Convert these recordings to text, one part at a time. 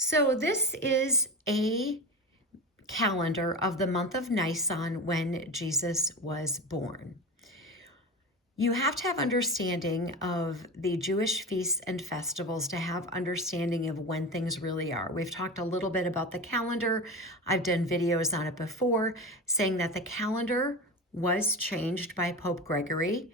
So this is a calendar of the month of Nisan when Jesus was born. You have to have understanding of the Jewish feasts and festivals to have understanding of when things really are. We've talked a little bit about the calendar. I've done videos on it before saying that the calendar was changed by Pope Gregory.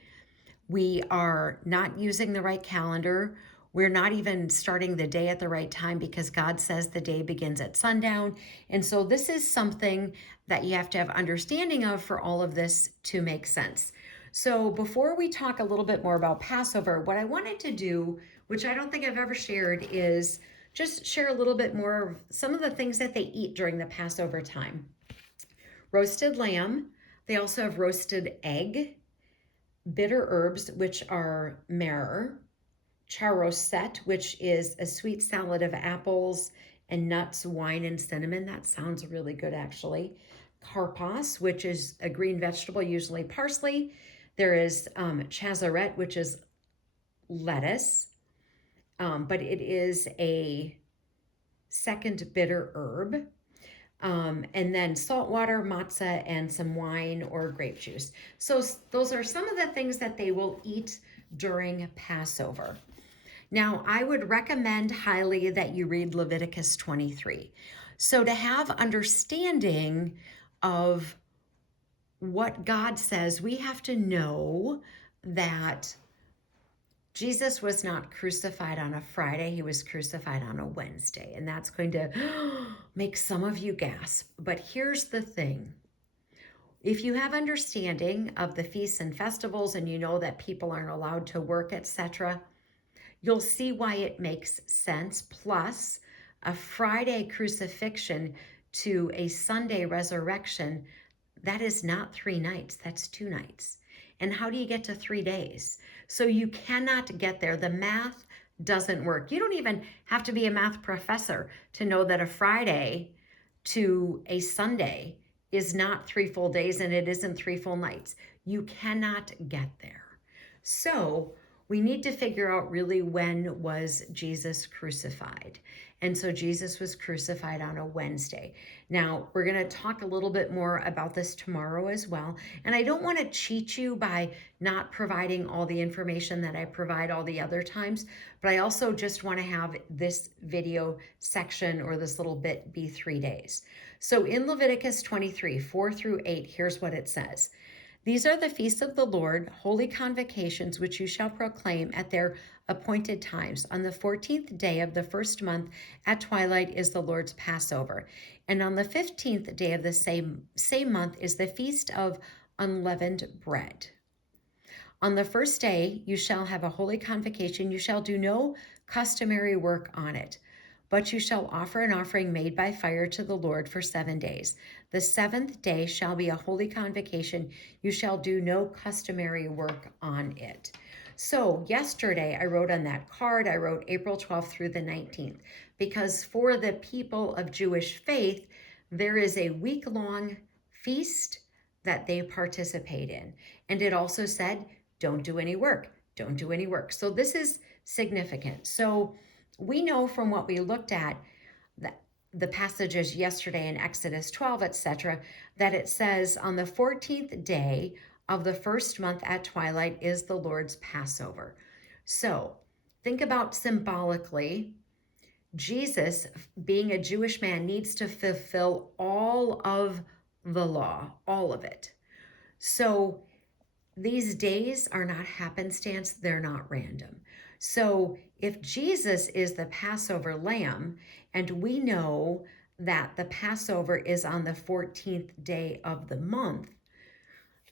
We are not using the right calendar. We're not even starting the day at the right time because God says the day begins at sundown. And so this is something that you have to have understanding of for all of this to make sense. So before we talk a little bit more about Passover, what I wanted to do, which I don't think I've ever shared, is just share a little bit more of some of the things that they eat during the Passover time. Roasted lamb. They also have roasted egg, bitter herbs, which are myrrh, charoset, which is a sweet salad of apples and nuts, wine, and cinnamon. That sounds really good, actually. Karpas, which is a green vegetable, usually parsley. There is chazaret, which is lettuce, but it is a second bitter herb. And then salt water, matzah, and some wine or grape juice. So those are some of the things that they will eat during Passover. Now, I would recommend highly that you read Leviticus 23. So to have understanding of what God says, we have to know that Jesus was not crucified on a Friday, he was crucified on a Wednesday. And that's going to make some of you gasp. But here's the thing. If you have understanding of the feasts and festivals and you know that people aren't allowed to work, etc., you'll see why it makes sense. Plus, a Friday crucifixion to a Sunday resurrection, that is not 3 nights, that's 2 nights. And how do you get to 3 days? So you cannot get there. The math doesn't work. You don't even have to be a math professor to know that a Friday to a Sunday is not 3 full days and it isn't 3 full nights. You cannot get there. So we need to figure out really when was Jesus crucified. And so Jesus was crucified on a Wednesday. Now, we're going to talk a little bit more about this tomorrow as well. And I don't want to cheat you by not providing all the information that I provide all the other times, but I also just want to have this video section or this little bit be 3 days. So in Leviticus 23, 4 through 8, here's what it says. These are the feasts of the Lord, holy convocations, which you shall proclaim at their appointed times. On the 14th day of the first month at twilight is the Lord's Passover. And on the 15th day of the same month is the feast of unleavened bread. On the first day you shall have a holy convocation. You shall do no customary work on it, but you shall offer an offering made by fire to the Lord for 7 days. The 7th day shall be a holy convocation. You shall do no customary work on it. So yesterday I wrote on that card, I wrote April 12th through the 19th, because for the people of Jewish faith, there is a week-long feast that they participate in. And it also said, don't do any work, don't do any work. So this is significant. So we know from what we looked at, that the passages yesterday in Exodus 12, etc., that it says on the 14th day of the first month at twilight is the Lord's Passover. So think about symbolically, Jesus, being a Jewish man, needs to fulfill all of the law, all of it. So these days are not happenstance, they're not random. So if Jesus is the Passover lamb, and we know that the Passover is on the 14th day of the month,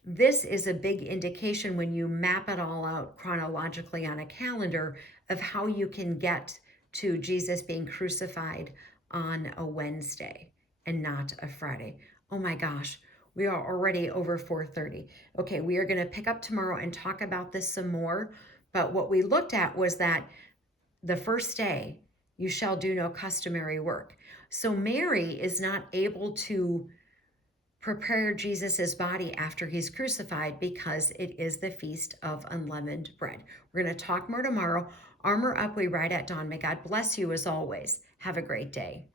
this is a big indication when you map it all out chronologically on a calendar of how you can get to Jesus being crucified on a Wednesday and not a Friday. Oh my gosh, we are already over 4:30. Okay, we are going to pick up tomorrow and talk about this some more. But what we looked at was that the first day, you shall do no customary work. So Mary is not able to prepare Jesus's body after he's crucified because it is the feast of unleavened bread. We're going to talk more tomorrow. Armor up, we ride at dawn. May God bless you as always. Have a great day.